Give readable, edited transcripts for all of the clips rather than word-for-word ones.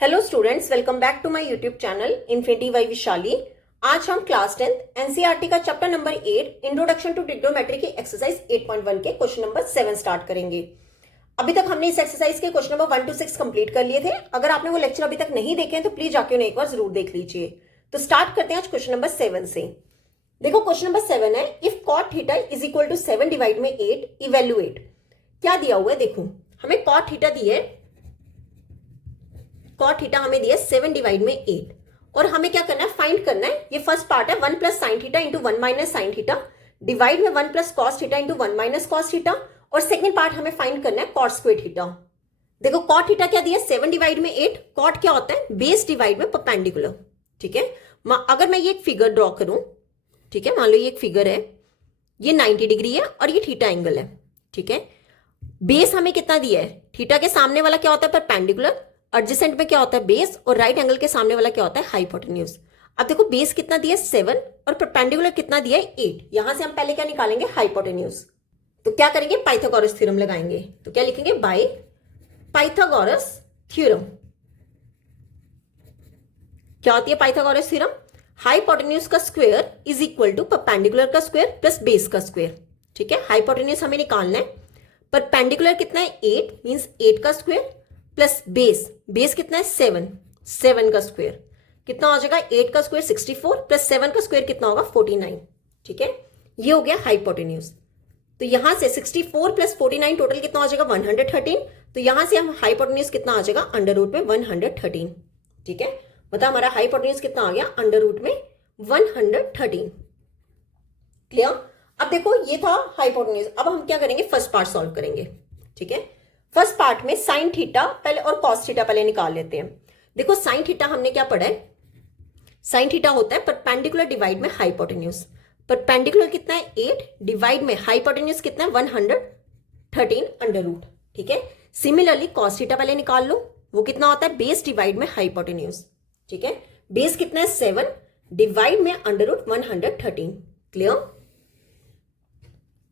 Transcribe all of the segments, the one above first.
Hello students, welcome back to my YouTube channel infinity by Vishali. आज हम class 10 NCERT का chapter number 8 introduction to trigonometry की exercise 8.1 के question number 7 start करेंगे। अभी तक हमने इस एक्सरसाइज के क्वेश्चन नंबर 1 to 6 कंप्लीट कर लिए थे। अगर आपने वो लेक्चर अभी तक नहीं देखे हैं तो प्लीज जाके उन्हें एक बार जरूर देख लीजिए। तो स्टार्ट करते हैं आज क्वेश्चन नंबर 7 से। देखो क्वेश्चन नंबर 7 है, if cot theta is equal to 7 divide में 8 इवेल्युएट। क्या दिया हुआ है, देखो हमें कॉट थीटा दी है, कॉट थीटा हमें दिया 7 डिवाइड में 8 और हमें क्या करना है, फाइंड करना है। ये फर्स्ट पार्ट है 1 plus sine theta into 1 minus sine theta divide में 1 plus cos theta into 1 minus cos theta, और सेकंड पार्ट हमें फाइंड करना है कॉट स्क्वायर थीटा। देखो कॉट थीटा क्या दिया 7 डिवाइड में 8, कॉट क्या होता है बेस डिवाइड में परपेंडिकुलर। ठीक है, अगर मैं ये एक फिगर ड्रॉ करूं, ठीक है, मान लो ये एक फिगर है, ये 90 डिग्री है और ये थीटा एंगल है। ठीक है, बेस हमें कितना दिया है, थीटा के सामने वाला क्या होता है परपेंडिकुलर, एडजेसेंट में क्या होता है बेस, और राइट एंगल के सामने वाला क्या होता है हाइपोटेन्यूज। अब देखो बेस कितना दिया है 7 और परपेंडिकुलर कितना दिया है 8। यहां से हम पहले क्या निकालेंगे हाइपोटेन्यूज। तो क्या करेंगे, पाइथागोरस थ्योरम लगाएंगे। तो क्या लिखेंगे, बाय पाइथागोरस थ्योरम। क्या होती है पाइथागोरस थ्योरम, हाइपोटेन्यूज का square is equal to perpendicular का स्क्वायर प्लस बेस का स्क्वायर। ठीक है, हाइपोटेन्यूज हमें निकालना है, परपेंडिकुलर कितना है 8 मींस 8 का स्क्वायर प्लस बेस कितना है 7 का स्क्वायर कितना हो जाएगा, 8 का स्क्वायर 64 प्लस 7 का स्क्वायर कितना होगा 49। ठीक है, ये हो गया हाइपोटेन्यूज। तो यहां से 64 प्लस 49 टोटल कितना हो जाएगा 113। तो यहां से हम हाइपोटेन्यूज कितना आ जाएगा अंडर रूट में 113। ठीक है, मतलब हमारा हाइपोटेन्यूज कितना आ गया अंडर रूट में 113। क्लियर। अब देखो ये था हाइपोटेन्यूज। अब हम क्या करेंगे, फर्स्ट पार्ट सॉल्व करेंगे। ठीक है, फर्स्ट पार्ट में साइन थीटा पहले और कॉस थीटा पहले निकाल लेते हैं। देखो साइन थीटा हमने क्या पढ़ा है, साइन थीटा होता है परपेंडिकुलर डिवाइड में हाइपोटेन्यूज। परपेंडिकुलर कितना है 8 डिवाइड में हाइपोटेन्यूज कितना है 113 अंडर रूट। ठीक है, सिमिलरली कॉस थीटा पहले निकाल लो, वो कितना होता है बेस डिवाइड में हाइपोटेन्यूज। ठीक है, बेस कितना है 7 डिवाइड में अंडर रूट 113। क्लियर।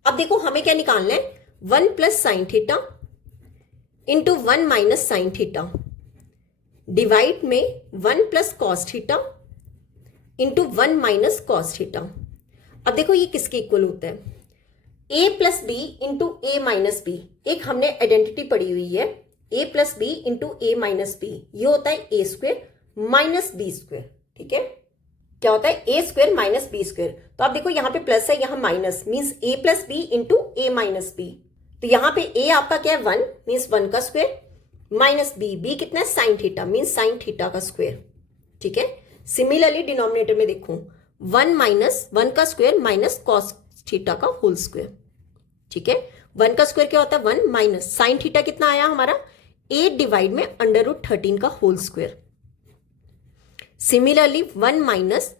अब देखो हमें क्या निकालना है, 1 plus sine theta into 1 minus sine theta divide में 1 plus cos theta into 1 minus cos theta. अब देखो ये किसके इक्वल होता है, a plus b into a minus b. एक हमने आइडेंटिटी पढ़ी हुई है a plus b into a minus b, ये होता है a square minus b square. ठीक है, क्या होता है a square minus b square. तो आप देखो यहाँ पे प्लस है, यहाँ minus means a plus b into a minus b. तो यहाँ पे a आपका क्या है 1 मीन्स 1 का स्क्वायर माइनस बी कितना है sine theta means sine theta का स्क्वायर। ठीक है, सिमिलरली डिनोमिनेटर में देखो 1 माइनस 1 का स्क्वायर माइनस कॉस थीटा का होल स्क्वायर। ठीक है, 1 का स्क्वायर क्या होता है 1 माइनस साइन थीटा कितना आया हमारा 8 डिवाइड में अंडर रूट 13 का whole square. Similarly 1 minus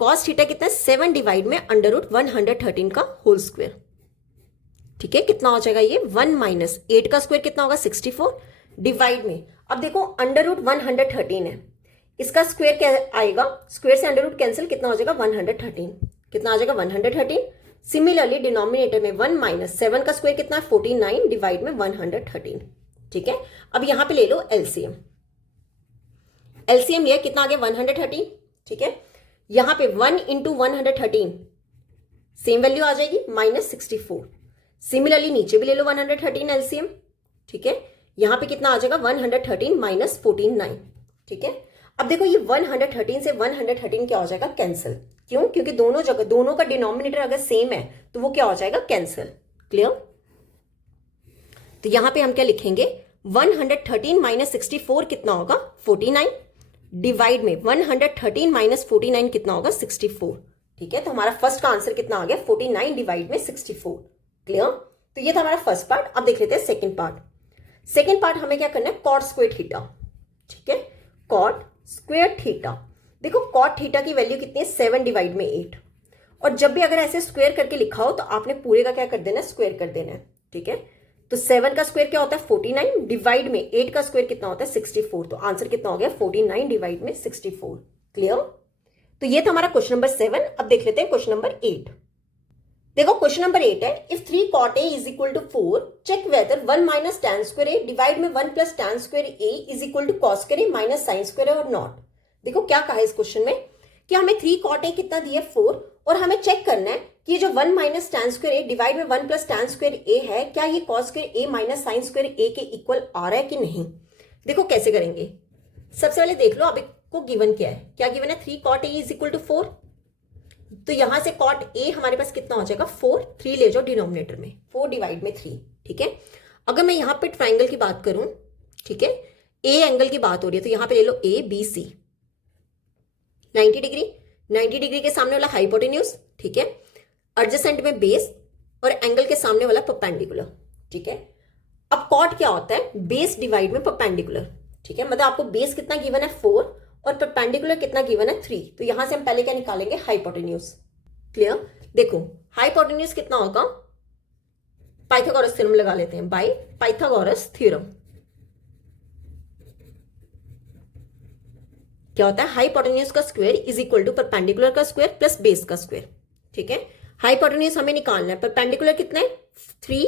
cos theta कितना है 7 डिवाइड में अंडर रूट 113 का होल स्क्वायर। ठीक है, कितना हो जाएगा ये 1 माइनस 8 का स्क्वायर कितना होगा 64 डिवाइड में, अब देखो अंडर रूट 113 है, इसका स्क्वायर क्या आएगा, स्क्वायर से अंडर रूट कैंसिल, कितना हो जाएगा 113, कितना आ जाएगा 113। सिमिलरली डिनोमिनेटर में 1 माइनस 7 का स्क्वायर कितना है 49 डिवाइड में 113। ठीक है, अब यहां पे ले लो एलसीएम, एलसीएम ये कितना आ गया 113। ठीक है, यहां पे 1 इंटू 113 सेम वैल्यू आ जाएगी माइनस 64। सिमिलरली नीचे भी ले लो 113 एलसीएम। ठीक है, यहां पे कितना आ जाएगा 113 माइनस 49। ठीक है, अब देखो ये 113 से 113 क्या हो जाएगा कैंसिल, क्यों, क्योंकि दोनों जगह दोनों का डिनोमिनेटर अगर सेम है तो वो क्या हो जाएगा कैंसिल। क्लियर। तो यहां पे हम क्या लिखेंगे 113 माइनस 64 कितना होगा 49 डिवाइड में 113 माइनस 49 कितना होगा 64। ठीक है, तो हमारा फर्स्ट का आंसर कितना आ गया 49 डिवाइड में 64। क्लियर। तो ये था हमारा फर्स्ट पार्ट। अब देख लेते हैं सेकंड पार्ट। सेकंड पार्ट हमें क्या करना है कॉट स्क्वायर थीटा। ठीक है, कॉट स्क्वायर थीटा। देखो कॉट थीटा की वैल्यू कितनी है 7 डिवाइड में 8, और जब भी अगर ऐसे स्क्वायर करके लिखा हो तो आपने पूरे का क्या कर देना है स्क्वायर कर देना है। ठीक है, तो 7 का स्क्वायर क्या होता है 49 डिवाइड में 8 का स्क्वायर कितना होता है 64। तो आंसर कितना हो गया 49 डिवाइड में 64। क्लियर। तो ये था हमारा क्वेश्चन नंबर 7। अब देख लेते हैं क्वेश्चन नंबर 8। देखो क्वेश्चन नंबर 8 है, if 3 cot a is equal to 4 check whether 1 minus tan square a divide में 1 plus tan square a is equal to cos square a minus sin square a और not. देखो क्या कहा है इस question में कि हमें 3 cot a कितना दिया 4 और हमें चेक करना है कि जो 1 minus tan square a divide में 1 प्लस tan स्क्वायर a है क्या ये cos square a minus sin square a के इक्वल आ रहा है कि नहीं। देखो कैसे करेंगे, सबसे पहले देख लो अभी को गिवन क्या है, क्या गिवन है 3 cot a is equal to 4, तो यहां से cot a हमारे पास कितना हो जाएगा 4, 3 ले जाओ डिनोमिनेटर में, 4 डिवाइड में 3। ठीक है, अगर मैं यहां पे ट्राइंगल की बात करूं, ठीक है, ए एंगल की बात हो रही है तो यहां पे ले लो A B C 90 degree, 90 degree के सामने वाला हाइपोटेन्यूज, ठीक है, एडजेसेंट में बेस और एंगल के सामने वाला परपेंडिकुलर। ठीक है, अब कॉट क्या होता है, बेस डिवाइड में परपेंडिकुलर। ठीक है, मतलब आपको बेस कितना गिवन है 4 और परपेंडिकुलर कितना गिवन है 3, तो यहां से हम पहले क्या निकालेंगे हाइपोटेन्यूज। क्लियर, देखो हाइपोटेन्यूज कितना होगा, पाइथागोरस थ्योरम लगा लेते हैं, बाय पाइथागोरस थ्योरम। क्या होता है, हाइपोटेन्यूज का square is equal to perpendicular का स्क्वायर प्लस बेस का स्क्वायर। ठीक है, हाइपोटेन्यूज हमें निकालना है, परपेंडिकुलर कितना है 3,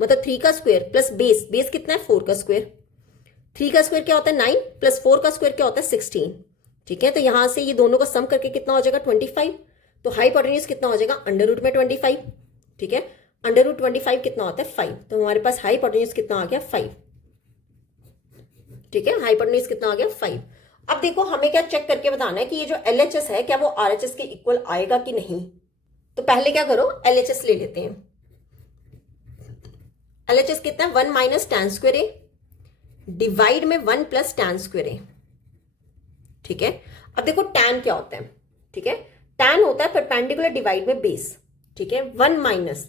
मतलब 3 का स्क्वायर प्लस बेस, बेस कितना है 4 का स्क्वायर, 3 का स्क्वायर क्या होता है 9 प्लस 4 का स्क्वायर क्या होता है 16। ठीक है, तो यहां से ये दोनों का सम करके कितना हो जाएगा 25, तो हाइपोटेन्यूज कितना हो जाएगा अंडर रूट में 25। ठीक है, अंडर रूट 25 कितना होता है 5, तो हमारे पास हाइपोटेन्यूज कितना आ गया 5। ठीक है, हाइपोटेन्यूज कितना आ गया 5। अब देखो हमें क्या चेक करके बताना है कि ये जो LHS है क्या वो RHS के इक्वल आएगा कि नहीं। तो पहले क्या करो, LHS ले लेते हैं। LHS कितना है 1 minus tan square a divide में 1 प्लस tan स्क्वायर a। ठीक है, अब देखो tan क्या होता है, ठीक है, tan होता है परपेंडिकुलर डिवाइड में बेस। ठीक है, 1 माइनस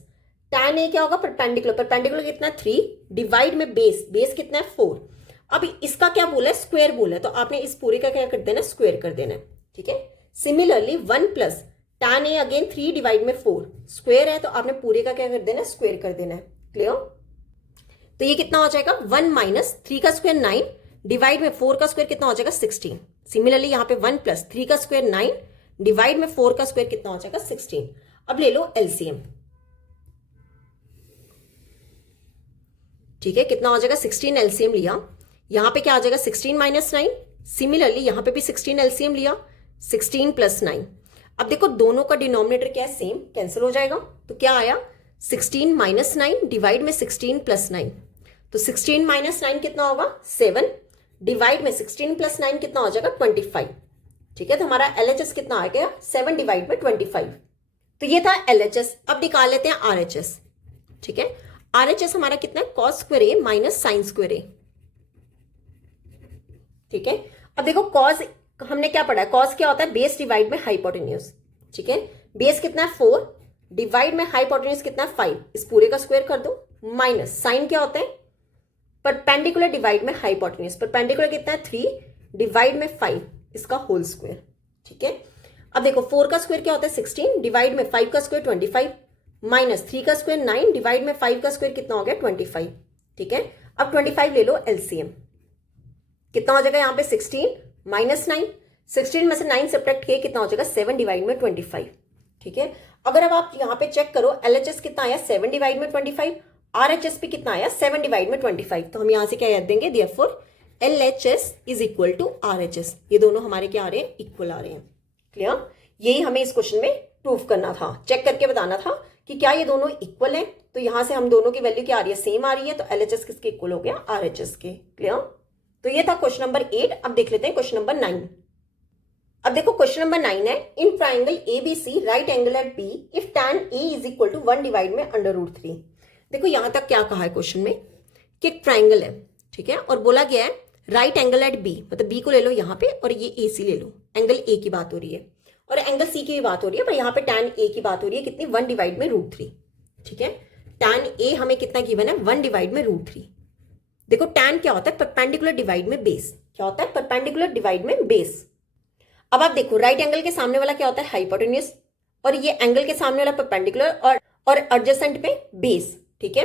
tan a क्या होगा परपेंडिकुलर, परपेंडिकुलर कितना है 3 डिवाइड में बेस, बेस कितना है 4। अब इसका क्या बोला है स्क्वायर बोला है, तो आपने इस पूरे का क्या कर देना स्क्वायर कर देना है। ठीक है, similarly 1 plus tan a again 3 divide में 4 स्क्वायर है, तो आपने पूरे का क्या कर देना स्क्वायर कर देना है। क्लियर, तो ये कितना हो जाएगा 1 माइनस 3 का स्क्वायर 9 डिवाइड में 4 का स्क्वायर कितना हो जाएगा 16। सिमिलरली यहाँ पे 1 प्लस 3 का स्क्वायर 9 डिवाइड में 4 का स्क्वायर कितना हो जाएगा 16। अब ले लो एलसीएम। ठीक है, कितना हो जाएगा 16 एलसीएम लिया, यहां पे क्या आ जाएगा 16 माइनस 9, सिमिलरली यहां पे भी 16 एलसीएम लिया 16 प्लस 9। अब देखो दोनों का डिनोमिनेटर क्या है सेम, कैंसिल हो जाएगा, तो क्या आया 16 माइनस 9 डिवाइड में 16 प्लस 9, तो 16 माइनस 9 कितना होगा 7 डिवाइड में 16 प्लस 9 कितना हो जाएगा 25। ठीक है, तो हमारा LHS कितना आ गया 7 डिवाइड में 25। तो ये था LHS। अब निकाल लेते हैं RHS। ठीक है, RHS हमारा कितना है cos square a minus sine square a। ठीक है, अब देखो cos हमने क्या पढ़ा है, cos क्या होता है बेस डिवाइड में हाइपोटेन्यूज। ठीक है, बेस कितना है 4 डिवाइड में हाइपोटेन्यूज कितना है 5, इस पूरे का स्क्वायर कर दो, माइनस साइन क्या होता है परपेंडिकुलर डिवाइड में हाइपोटेन्यूज, परपेंडिकुलर कितना है 3 डिवाइड में 5 इसका होल स्क्वायर। ठीक है, अब देखो 4 का स्क्वायर क्या होता है 16 डिवाइड में 5 का स्क्वायर 25 माइनस 3 का स्क्वायर 9 डिवाइड में 5 का स्क्वायर कितना हो गया 25। ठीक है, अब 25 ले लो एलसीएम, कितना हो जाएगा यहाँ पे 16 माइनस 9, 16 में से 9 सब्ट्रैक्ट किए कितना हो जाएगा 7 डिवाइड में 25। ठीक है, अगर अब आप यहाँ पे चेक करो LHS कितना आया 7 डिवाइड में 25, RHS भी कितना आया 7 डिवाइड में 25, तो हम यहाँ से क्या याद देंगे therefore LHS is equal to RHS, ये दोनों हमारे क्या आ रहे हैं इक्वल आ रहे हैं। क्लियर, यही हमें इस क्वेश्चन में प्रूव करना था, चेक करके बताना था कि क्या ये दोनों इक्वल हैं, तो यहां से हम दोनों की वैल्यू क्या आ रही है सेम आ रही है, तो LHS किसके इक्वल हो गया RHS के। क्लियर, तो ये था क्वेश्चन नंबर 8। अब देख लेते हैं क्वेश्चन नंबर 9। अब देखो क्वेश्चन नंबर 9 है, in triangle ABC right angle at B if tan A is equal to 1 divide में अंडर रूट 3। देखो यहां तक क्या कहा है क्वेश्चन में कि एक ट्राइंगल है, ठीक है, और बोला गया है राइट एंगल एट B, मतलब B को ले लो यहाँ पे और ये AC ले लो, एंगल A की बात हो रही है और एंगल C की भी बात हो रही है, पर यहाँ पे tan A की बात हो रही है कितनी 1 डिवाइड में रूट 3। ठीक है, tan A हमें कितना गिवन है 1 डिवाइड में रूट 3। देखो tan क्या होता है परपेंडिकुलर डिवाइड में बेस, क्या होता है परपेंडिकुलर डिवाइड में बेस। अब आप देखो राइट एंगल के सामने वाला क्या होता है हाइपोटेन्यूज, और ये एंगल के सामने वाला परपेंडिकुलर और एडजेसेंट पे बेस। ठीक है,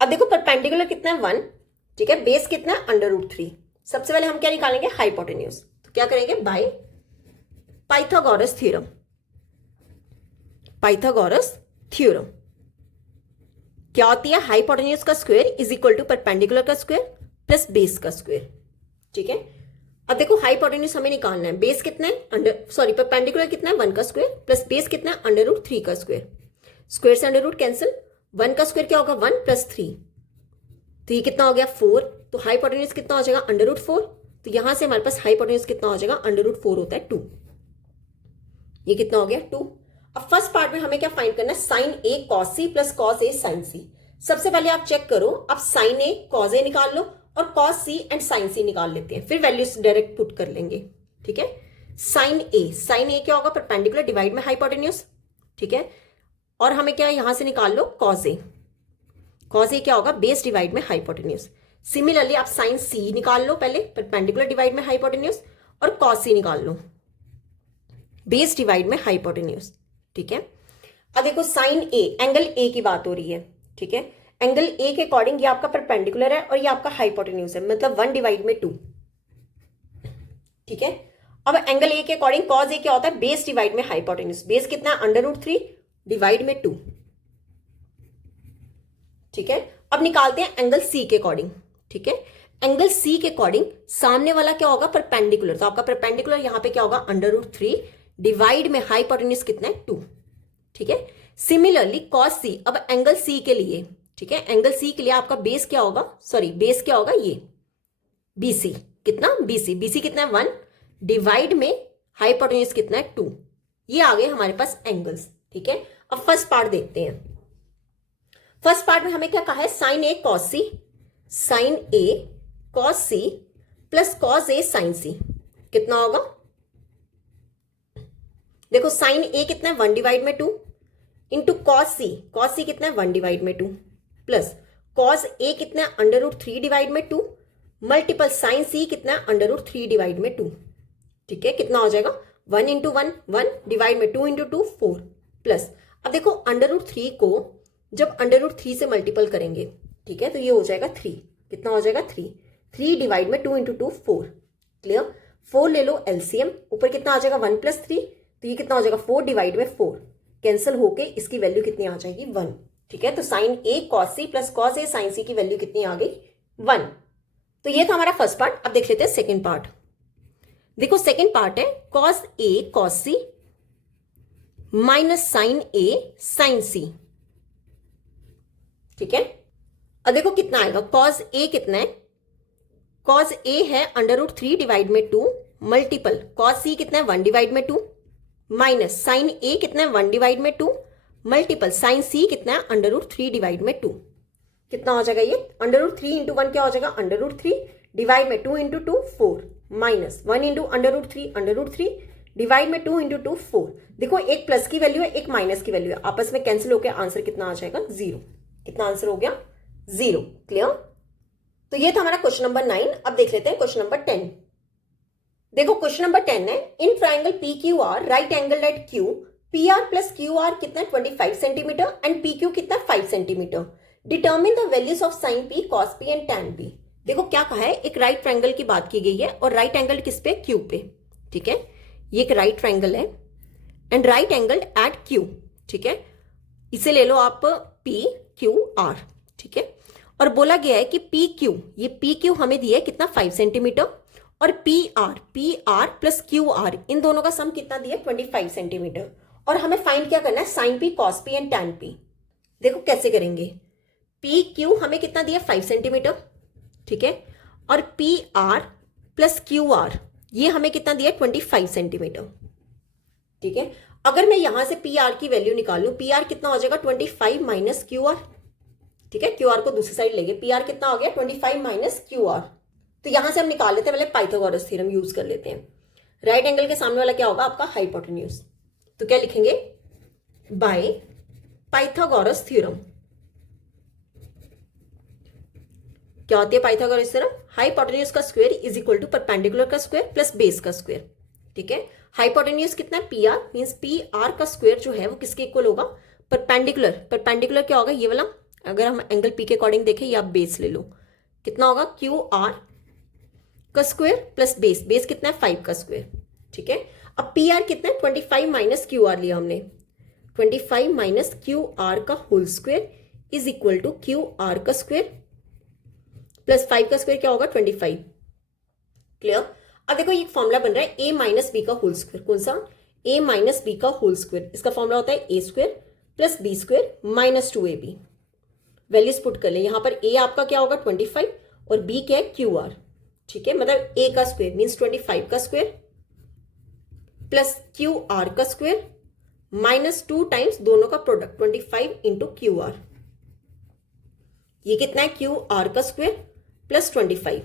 अब देखो परपेंडिकुलर कितना है 1, ठीक है, बेस कितना है अंडर रूट 3। सबसे पहले हम क्या निकालेंगे हाइपोटेन्यूज, तो क्या करेंगे by Pythagoras theorem, Pythagoras theorem क्या होती है? हाइपोटेन्यूज का square is equal to perpendicular का स्क्वायर प्लस बेस का स्क्वायर। ठीक है, अब देखो हाइपोटेन्यूज हमें निकालना है। बेस कितना है? परपेंडिकुलर कितना है? 1 का स्क्वायर प्लस बेस कितना है? √3 का स्क्वायर। स्क्वायर से अंडर रूट कैंसिल, 1 का स्क्वायर क्या होगा? 1 प्लस 3, तो ये कितना हो गया? 4। तो हाइपोटेन्यूज कितना हो जाएगा? √4। तो यहां से हमारे पास हाइपोटेन्यूज कितना हो जाएगा? √4 होता है 2। ये कितना हो गया? 2। अब फर्स्ट पार्ट में हमें क्या फाइंड करना है? Sign A cos C plus cos A sign सी। सबसे पहले आप चेक करो, आप साइन ए कॉस ए निकाल लो और कॉस सी एंड साइन सी निकाल लेते हैं, फिर वैल्यूज डायरेक्ट पुट कर लेंगे। ठीक है, साइन ए क्या होगा? परपेंडिकुलर डिवाइड में हाइपोटेन्यूज। ठीक है, और हमें क्या यहां से निकाल लो? कॉस ए क्या होगा? बेस डिवाइड में हाइपोटेन्यूज। सिमिलरली आप साइन सी निकाल लो पहले, परपेंडिकुलर डिवाइड में हाइपोटेन्यूज, और कॉस सी निकाल लो बेस डिवाइड में हाइपोटेन्यूज। ठीक है, अब देखो साइन ए, एंगल ए की बात हो रही है। ठीक है, एंगल ए के अकॉर्डिंग ये आपका परपेंडिकुलर है और ये आपका हाइपोटेन्यूज है, मतलब 1 डिवाइड में 2। ठीक है, अब एंगल ए के अकॉर्डिंग कॉस ए क्या होता है? बेस डिवाइड में हाइपोटेन्यूज। बेस कितना है? √3 डिवाइड में 2। ठीक है, अब निकालते हैं एंगल सी के अकॉर्डिंग। ठीक है, एंगल सी के अकॉर्डिंग सामने वाला क्या होगा? परपेंडिकुलर। तो आपका परपेंडिकुलर यहां पे क्या होगा? √3 डिवाइड में हाइपोटेन्यूज कितना है? 2। ठीक है, सिमिलरली कॉस सी, अब एंगल सी के लिए, ठीक है, एंगल सी के लिए आपका बेस क्या होगा? बेस क्या होगा? ये BC। कितना? BC कितना है? 1 डिवाइड में हाइपोटेन्यूज कितना है? 2। ये आ गए हमारे पास एंगल्स। ठीक है, अब फर्स्ट पार्ट देखते हैं। फर्स्ट पार्ट में हमें क्या कहा है? Sign A cos C plus cos A sign सी कितना होगा? देखो साइन ए कितना है? 1 डिवाइड में 2 इंटू कॉस सी कितना है? 1 डिवाइड में 2 प्लस कॉस ए कितना है? √3 डिवाइड में 2 मल्टीपल साइन सी कितना है? √3 डिवाइड में 2। ठीक है, कितना हो जाएगा? 1 इंटू 1 डिवाइड में 2 इंटू 2 4 प्लस, अब देखो √3 को जब √3 से मल्टीपल करेंगे, ठीक है, तो ये हो जाएगा 3। कितना हो जाएगा? 3 डिवाइड में 2 इंटू 2 4। क्लियर? 4 ले लो एलसीएम, ऊपर कितना आ जाएगा? 1 प्लस 3, तो ये कितना हो जाएगा? 4 डिवाइड में 4 कैंसिल होके इसकी वैल्यू कितनी आ जाएगी? 1। ठीक है, तो sign A cos C plus cos A sign सी की वैल्यू कितनी आ गई? 1। तो ये था हमारा फर्स्ट पार्ट। अब देख लेते हैं सेकेंड पार्ट। देखो सेकेंड पार्ट है cos A cos C minus sign A sign सी। ठीक है, अब देखो कितना आएगा? कॉस ए कितना है? कॉस ए है √3 डिवाइड में 2 मल्टीपल कॉस सी कितना है? 1 डिवाइड में 2 माइनस साइन ए कितना है? 1 डिवाइड में 2 मल्टीपल साइन सी कितना है? √3 डिवाइड में 2। कितना हो जाएगा ये? √3 इंटू 1 क्या हो जाएगा? √3 डिवाइड में 2 इंटू 2 4 माइनस 1 इंटू √3 डिवाइड में 2 इंटू 2 4। देखो एक प्लस की वैल्यू है, एक माइनस की वैल्यू है, आपस में कैंसिल होकर आंसर कितना आ जाएगा? 0। कितना आंसर हो गया? 0। क्लियर? तो ये था हमारा क्वेश्चन नंबर 9। अब देख लेते हैं क्वेश्चन नंबर 10। देखो क्वेश्चन नंबर 10 है in triangle PQR right angle at Q PR plus QR कितना है? 25 सेंटीमीटर एंड PQ कितना है? 5 centimetre. Determine the values of sine P cos P and tan P। देखो क्या कहा है? एक राइट ट्राइंगल की बात की गई है और राइट एंगल किस पे? Q पे। ठीक है, ये एक राइट ट्राइंगल है and right angle at Q। ठीक है, इसे ले लो आप PQR। ठीक है, और बोला गया है कि PQ, ये PQ हमें दिया है कितना? 5 सेंटीमीटर और PR प्लस QR इन दोनों का सम कितना दिया? 25 सेंटीमीटर। और हमें फाइंड क्या करना है? Sine P cos P and tan P। देखो कैसे करेंगे? PQ हमें कितना दिया? 5 सेंटीमीटर। ठीक है, और PR प्लस QR ये हमें कितना दिया? 25 सेंटीमीटर। ठीक है, अगर मैं यहां से PR की वैल्यू निकालूं, PR कितना हो जाएगा? 25 माइनस QR। ठीक है, QR को दूसरी साइड लेंगे, PR कितना हो गया? 25 माइनस QR। तो यहां से हम निकाल लेते हैं, पहले पाइथागोरस थ्योरम यूज कर लेते हैं। राइट एंगल के सामने वाला क्या होगा? आपका हाइपोटेन्यूज। तो क्या लिखेंगे? By Pythagoras theorem. क्या होती है पाइथागोरस थ्योरम? हाइपोटेन्यूज का square is equal to perpendicular का स्क्वायर प्लस बेस का स्क्वायर। ठीक है, हाइपोटेन्यूज कितना है? PR मींस PR का स्क्वायर जो है वो किसके इक्वल होगा? परपेंडिकुलर क्या होगा? ये वाला। अगर हम एंगल P के अकॉर्डिंग देखें या आप बेस ले लो, कितना होगा? QR का स्क्वायर प्लस बेस कितना है? 5 का स्क्वायर। ठीक है, अब PR कितना है? 25 माइनस QR लिया हमने। 25 माइनस क्यू आर का whole square is equal to Q R का स्क्वायर प्लस 5 का स्क्वायर क्या होगा 25। क्लियर। अब देखो ये फॉर्मूला बन रहा है a माइनस बी का होल स्क्वायर। कौन सा? a माइनस बी का होल स्क्वायर। इसका फॉर्मूला होता है a square plus b square minus 2ab। Values put कर ले। यहां पर a आपका क्या होगा 25 और b क्या है क्यू आर। ठीक है, मतलब a का स्क्वायर मीन्स 25 का स्क्वायर प्लस क्यू आर का स्क्वायर माइनस 2 टाइम्स दोनों का प्रोडक्ट 25 इंटू क्यू आर। ये कितना है क्यू आर का स्क्वायर प्लस 25।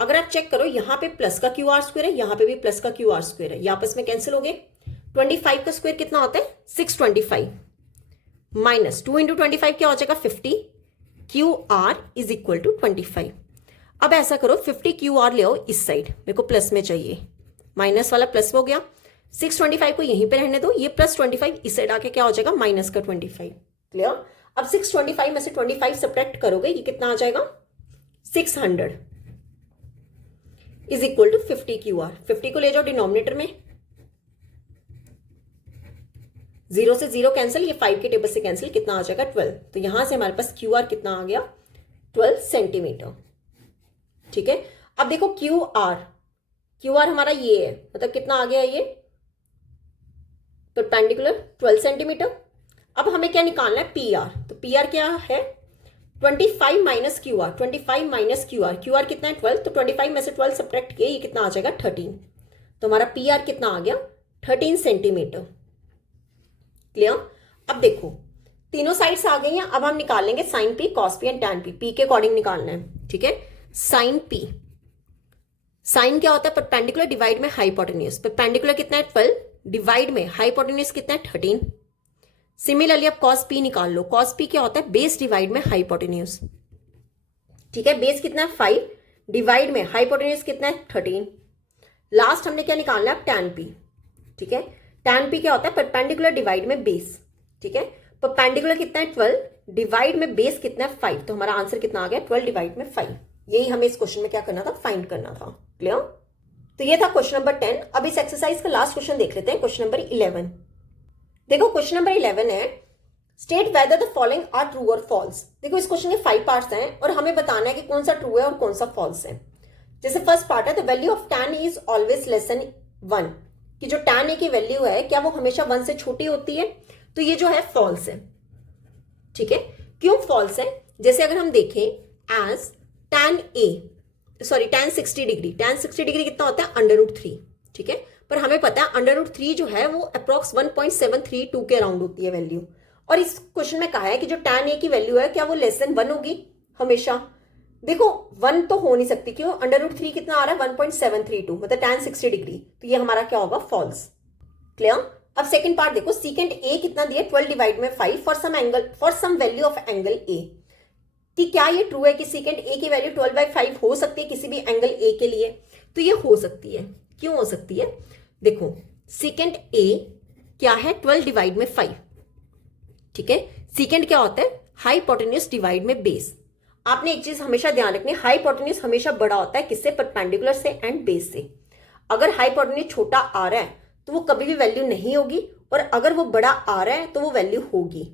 अगर आप चेक करो यहां पे प्लस का क्यू आर स्क्वायर है, यहां पे भी प्लस का क्यू आर स्क्वायर है, ये आपस में कैंसिल हो गए। 25 का स्क्वायर कितना होता है 625 माइनस 2 इंटू 25 क्या हो जाएगा 50। Q R is equal to 25। अब ऐसा करो 50 क्यू आर ले आओ इस साइड, मेरे को प्लस में चाहिए, माइनस वाला प्लस हो गया। 625 को यहीं पे रहने दो, ये प्लस 25 इस साइड आके क्या हो जाएगा माइनस का 25। क्लियर। अब 625 में से 25 सब्ट्रैक्ट करोगे ये कितना आ जाएगा 600 is equal to 50 Q R. 50 को ले जाओ डिनोमिनेटर में, 0 से 0 कैंसिल, ये 5 के टेबल से कैंसिल, कितना आ जाएगा 12। तो यहां से हमारे पास क्यू आर कितना आ गया 12 सेंटीमीटर। ठीक है। अब देखो क्यू आर हमारा ये है, मतलब कितना आ गया ये परपेंडिकुलर 12 सेंटीमीटर। अब हमें क्या निकालना है पी आर। तो पी आर क्या है 25 minus Q are. 25 minus Q are कितना है 12। तो 25 में से 12 सब्ट्रैक्ट किए, ये कितना आ जाएगा 13। तो हमारा पी आर कितना आ गया 13 सेंटीमीटर। क्लियर। अब देखो तीनों साइड्स आ गई हैं। अब हम निकालेंगे sine P, cos P and tan P. P के अकॉर्डिंग निकालना है। ठीक है। साइन पी, साइन क्या होता है परपेंडिकुलर डिवाइड में हाइपोटेन्यूज। परपेंडिकुलर कितना है 12 डिवाइड में हाइपोटेन्यूज कितना है 13। सिमिलरली अब कॉस पी निकाल लो। कॉस पी क्या होता है बेस डिवाइड में हाइपोटेन्यूज। ठीक है, बेस कितना है 5 डिवाइड में हाइपोटेन्यूज कितना है 13। लास्ट हमने क्या निकालना है टैन पी। ठीक है, टैन पी क्या होता है परपेंडिकुलर डिवाइड में बेस। ठीक है, परपेंडिकुलर कितना है 12 डिवाइड में बेस कितना है 5। तो हमारा आंसर कितना आ गया 12 डिवाइड में 5। यही हमें इस क्वेश्चन में क्या करना था फाइंड करना था। क्लियर। तो ये था क्वेश्चन नंबर 10। अब इस एक्सरसाइज का लास्ट क्वेश्चन देख लेते हैं, क्वेश्चन नंबर 11। देखो क्वेश्चन नंबर 11 है state whether the following are true और फॉल्स। देखो इस क्वेश्चन के 5 पार्ट्स हैं और हमें बताना है कि कौन सा ट्रू है और कौन सा फॉल्स है। जैसे फर्स्ट पार्ट है the value of tan is always less than 1, कि जो tan a की वैल्यू है क्या वो हमेशा 1 से छोटी होती है। तो ये जो है फॉल्स है। ठीक है, क्यों फॉल्स है? जैसे अगर हम देखें as tan 60 degree, tan 60 degree कितना होता है √3। ठीक है, पर हमें पता है √3 जो है वो अप्रॉक्स 1.732 के अराउंड होती है वैल्यू। और इस क्वेश्चन में कहा है कि जो tan a की वैल्यू है क्या वो लेस देन 1 होगी हमेशा। देखो 1 तो हो नहीं सकती, क्यों √3 कितना आ रहा है 1.732, मतलब tan 60 डिग्री। तो ये हमारा क्या होगा फॉल्स। क्लियर। अब सेकंड पार्ट देखो सीकेंट a कितना दिया 12 डिवाइड में 5 for some value of angle a, कि क्या ये ट्रू है कि सीकेंट a की वैल्यू 12/5 हो सकती है किसी भी एंगल a के लिए। तो ये हो सकती है। क्यों हो सकती है? देखो सीकेंट a क्या है 12 डिवाइड में 5। ठीक है, सीकेंट क्या होता है हाइपोटेन्यूज डिवाइड में बेस। आपने एक चीज हमेशा ध्यान रखनी, हाइपोटेन्यूज हमेशा बड़ा होता है किससे परपेंडिकुलर से एंड बेस से। अगर हाइपोटेन्यूज छोटा आ रहा है तो वो कभी भी वैल्यू नहीं होगी, और अगर वो बड़ा आ रहा है तो वो वैल्यू होगी।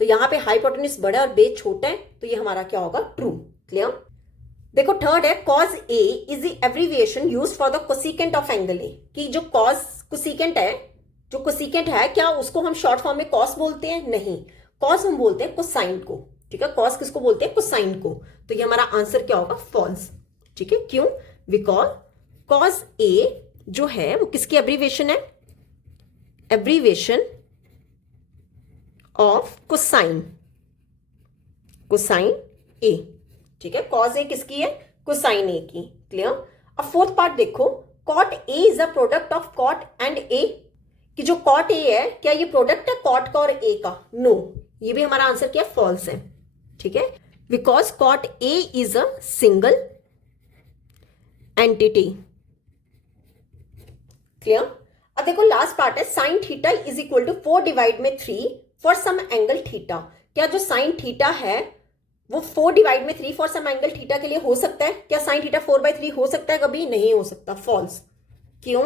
तो यहाँ पे हाइपोटेन्यूज बड़ा और बेस छोटा है, तो ये हमारा क्या होगा ट्रू। क्लियर। देखो थर्ड है cos a is the abbreviation used for the cosecant of angle a, कि जो cos कोसिकेंट है, जो कोसिकेंट है क्या उसको हम शॉर्ट फॉर्म में cos बोलते हैं? नहीं, cos हम बोलते हैं कोसाइन को। ठीक है, cos किसको बोलते हैं कोसाइन को। तो ये हमारा आंसर क्या होगा फॉल्स। ठीक है, क्यों? बिकॉज cos a जो है वो किसकी एब्रीविएशन है? Abbreviation of cosine a। ठीक है, cos a किसकी है? कोसाइन a की। क्लियर। अब फोर्थ पार्ट देखो cot a is a product of cot and a, कि जो cot a है क्या ये प्रोडक्ट है cot का और a का? नो, ये भी हमारा आंसर क्या फॉल्स है। ठीक है, because cot a is a single entity. Clear. अब देखो लास्ट पार्ट है sine theta is equal to 4 divide में 3 फॉर सम एंगल थीटा। क्या जो साइन थीटा है वो 4 डिवाइड में 3 फॉर सम एंगल थीटा के लिए हो सकता है? क्या साइन थीटा 4/3 हो सकता है? कभी नहीं हो सकता। फॉल्स। क्यों?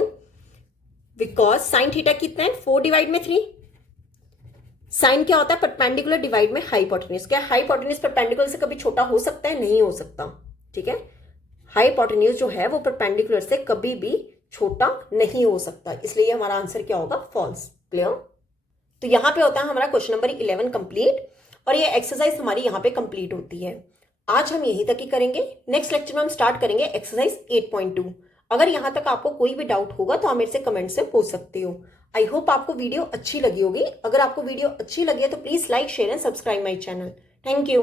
बिकॉज साइन थीटा कितना है 4 डिवाइड में 3, साइन क्या होता है? परपेंडिकुलर डिवाइड में हाइपोटेन्यूज। क्या हाइपोटेन्यूज परपेंडिकुलर से कभी छोटा हो सकता है? नहीं हो सकता। ठीक है, हाइपोटेन्यूज जो है वो परपेंडिकुलर से कभी भी छोटा नहीं हो सकता, इसलिए हमारा आंसर क्या होगा? फॉल्स। क्लियर? तो यहां पे होता है हमारा क्वेश्चन नंबर 11 कंप्लीट, और ये एक्सरसाइज हमारी यहाँ पे कंप्लीट होती है। आज हम यहीं तक ही करेंगे। नेक्स्ट लेक्चर में हम स्टार्ट करेंगे एक्सरसाइज 8.2। अगर यहां तक आपको कोई भी डाउट होगा तो आप मेरे से कमेंट से पूछ सकते हो। आई होप आपको वीडियो अच्छी लगी होगी। अगर आपको वीडियो अच्छी लगी है तो please like, share and subscribe my channel. Thank you.